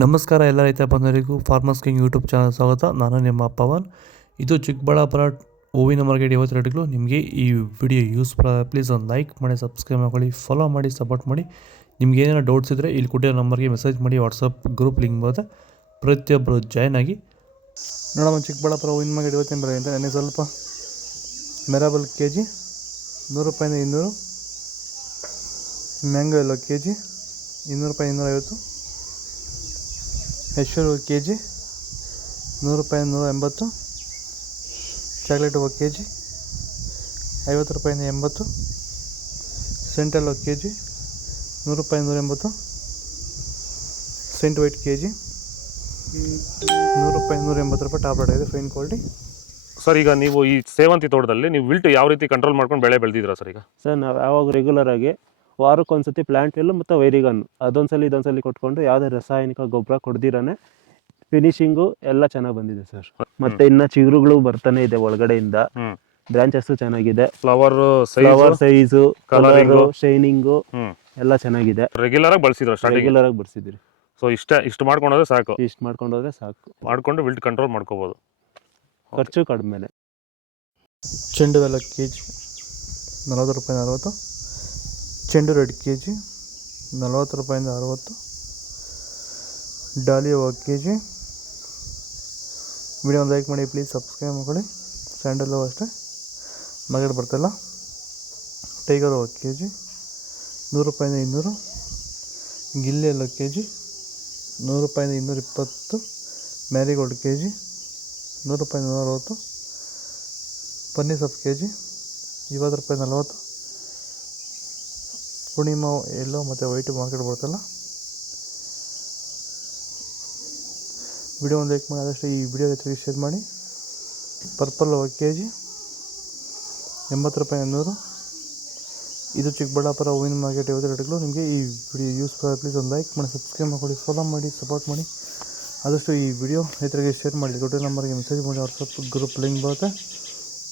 ನಮಸ್ಕಾರ ಎಲ್ಲ ರೈತ ಬಂಧುಗಳಿಗೂ ಫಾರ್ಮರ್ಸ್ ಕಿಂಗ್ ಯೂಟ್ಯೂಬ್ ಚಾನಲ್ ಸ್ವಾಗತ. ನಾನು ನಿಮ್ಮ ಪವನ್. ಇದು ಚಿಕ್ಕಬಳ್ಳಾಪುರ ಹೂವಿನ ಮಾರ್ಕೆಟ್ 50 ರೇಟ್ಗಳು. ನಿಮಗೆ ಈ ವಿಡಿಯೋ ಯೂಸ್ಫುಲ್ ಆದರೆ ಪ್ಲೀಸ್ ಒಂದು ಲೈಕ್ ಮಾಡಿ, ಸಬ್ಸ್ಕ್ರೈಬ್ ಮಾಡ್ಕೊಳ್ಳಿ, ಫಾಲೋ ಮಾಡಿ, ಸಪೋರ್ಟ್ ಮಾಡಿ. ನಿಮ್ಗೆ ಏನಾದ್ರು ಡೌಟ್ಸ್ ಇದ್ದರೆ ಇಲ್ಲಿ ಕೊಟ್ಟಿರೋ ನಂಬರ್ಗೆ ಮೆಸೇಜ್ ಮಾಡಿ. ವಾಟ್ಸಪ್ ಗ್ರೂಪ್ ಲಿಂಕ್ ಬರುತ್ತೆ, ಪ್ರತಿಯೊಬ್ಬರು ಜಾಯ್ನ್ ಆಗಿ. ನೋಡಮ್ಮ, ಚಿಕ್ಕಬಳ್ಳಾಪುರ ಹೂವಿನ ಮಾರ್ಕೆಟ್ 50 ಬರೀ ಅಂತ ನನಗೆ ಸ್ವಲ್ಪ ಮೆರಾಬಲ್ kg 100 ರೂಪಾಯಿಂದ 200, ಮ್ಯಾಂಗೋ ಎಲ್ಲೋ kg 200 ರೂಪಾಯಿ 250, ಹೆಸರು kg 100 ರೂಪಾಯಿ 180, ಚಾಕ್ಲೇಟ್ ಹೂವು kg 50 ರೂಪಾಯಿಂದ 80, ಸೆಂಟೆಲ್ kg 100 ರೂಪಾಯಿ 180, ಸೆಂಟ್ ವೈಟ್ kg 100 ರೂಪಾಯಿ 180 ರೂಪಾಯಿ. ಟಾಪ್ ರೇಟ್ ಇದೆ, ಫೈನ್ ಕ್ವಾಲಿಟಿ. ಸರ್, ಈಗ ನೀವು ಈ ಸೇವಂತಿ ತೋಟದಲ್ಲಿ ನೀವು ವಿಲ್ಟ್ ಯಾವ ರೀತಿ ಕಂಟ್ರೋಲ್ ಮಾಡ್ಕೊಂಡು ಬೆಳೆ ಬೆಳೆದಿದ್ದೀರಾ ಸರ್? ಈಗ ಸರ್, ನಾವು ಯಾವಾಗ ರೆಗ್ಯುಲರ್ ಆಗಿ ವಾರಕ್ಕೊಂದ್ಸತಿ ಪ್ಲಾಂಟ್ ಎಲ್ಲು ಮತ್ತು ವೈರಿಗನ್ ಅದೊಂದ್ಸಲಿ ಇದೊಂದ್ಸಲಿ ಕೊಟ್ಕೊಂಡು ಯಾವುದೇ ರಾಸಾಯನಿಕ ಗೊಬ್ಬರ ಕೊಡ್ದಿರಾನೆ ಫಿನಿಶಿಂಗು ಎಲ್ಲ ಚೆನ್ನಾಗಿ ಬಂದಿದೆ ಸರ್. ಮತ್ತೆ ಇನ್ನ ಚಿಗುರುಗಳು ಬರ್ತಾನೆ ಇದೆ ಒಳಗಡೆಯಿಂದ, ಬ್ರಾಂಚಸ್ ಚೆನ್ನಾಗಿದೆ, ಫ್ಲವರ್ ಸೈಜು, ಕಲರು, ಶೈನಿಂಗು ಎಲ್ಲ ಚೆನ್ನಾಗಿದೆ. ರೆಗ್ಯುಲರ್ ಆಗಿ ಬಳಸಿದ್ರು, ರೆಗ್ಯುಲರ್ ಆಗಿ ಬರ್ಸಿದ್ರಿ. ಸೊ ಇಷ್ಟು ಮಾಡ್ಕೊಂಡೋದ್ರೆ ಸಾಕು, ಇಷ್ಟು ಮಾಡ್ಕೊಂಡೋದ್ರೆ ಸಾಕು, ಮಾಡ್ಕೊಂಡು ವಿಲ್ಟ್ ಕಂಟ್ರೋಲ್ ಮಾಡ್ಕೋಬಹುದು. ಖರ್ಚು ಕಡಿಮೆನೆ. ಚೆಂಡು ಎಲ್ಲ kg 40 ರೂಪಾಯಿಂದ 60, ಚೆಂಡು ರೆಡ್ kg 40 ರೂಪಾಯಿಂದ 60, ಡಾಲಿ ಹೂವು kg. ವಿಡಿಯೋ ಲೈಕ್ ಮಾಡಿ, ಪ್ಲೀಸ್ ಸಬ್ಸ್ಕ್ರೈಬ್ ಮಾಡ್ಕೊಳ್ಳಿ. ಸ್ಯಾಂಡಲ್ ಹೂವು ಅಷ್ಟೇ ಮಾರ್ಕೆಟ್ ಬರ್ತಾಯಿಲ್ಲ. ಟೈಗರ್ ಹೂವು kg 100 ರೂಪಾಯಿಂದ 200, ಗಿಲ್ಲಿ ಎಲ್ಲ kg 100 ರೂಪಾಯಿಂದ 220, ಮ್ಯಾರಿಗೋಲ್ಡ್ kg 100 ರೂಪಾಯಿಂದ 160, ಪನ್ನೀರ್ ಸೊಪ್ಪು kg 20 ರೂಪಾಯಿ 40, ಪೂರ್ಣಿಮಾ ಎಲ್ಲೋ ಮತ್ತು ವೈಟ್ ಮಾರ್ಕೆಟ್ ಬರ್ತಲ್ಲ. ವಿಡಿಯೋ ಒಂದು ಲೈಕ್ ಮಾಡಿ, ಆದಷ್ಟು ಈ ವಿಡಿಯೋ ಜೊತೆಗೆ ಶೇರ್ ಮಾಡಿ. ಪರ್ಪಲ್ kg 80 ರೂಪಾಯಿ 100. ಇದು ಚಿಕ್ಕಬಳ್ಳಾಪುರ ಹೂವಿನ ಮಾರ್ಕೆಟ್ 50 ರೇಟ್ಗಳು. ನಿಮಗೆ ಈ ವಿಡಿಯೋ ಯೂಸ್ಫುಲ್ ಪ್ಲೀಸ್ ಒಂದು ಲೈಕ್ ಮಾಡಿ, ಸಬ್ಸ್ಕ್ರೈಬ್ ಮಾಡ್ಕೊಳ್ಳಿ, ಫಾಲೋ ಮಾಡಿ, ಸಪೋರ್ಟ್ ಮಾಡಿ. ಆದಷ್ಟು ಈ ವಿಡಿಯೋ ರೈತರಿಗೆ ಶೇರ್ ಮಾಡಿ. ಕೊಟ್ಟಿರೋ ನಂಬರ್ಗೆ ಮೆಸೇಜ್ ಮಾಡಿ, ವಾಟ್ಸಪ್ ಗ್ರೂಪ್ ಲಿಂಕ್ ಬರುತ್ತೆ,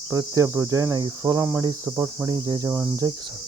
ಪ್ರತಿಯೊಬ್ಬರು ಜಾಯ್ನ್ ಆಗಿ ಫಾಲೋ ಮಾಡಿ, ಸಪೋರ್ಟ್ ಮಾಡಿ. ಜೈ ಜವಾನ್, ಜೈ ಕಿಸಾನ್.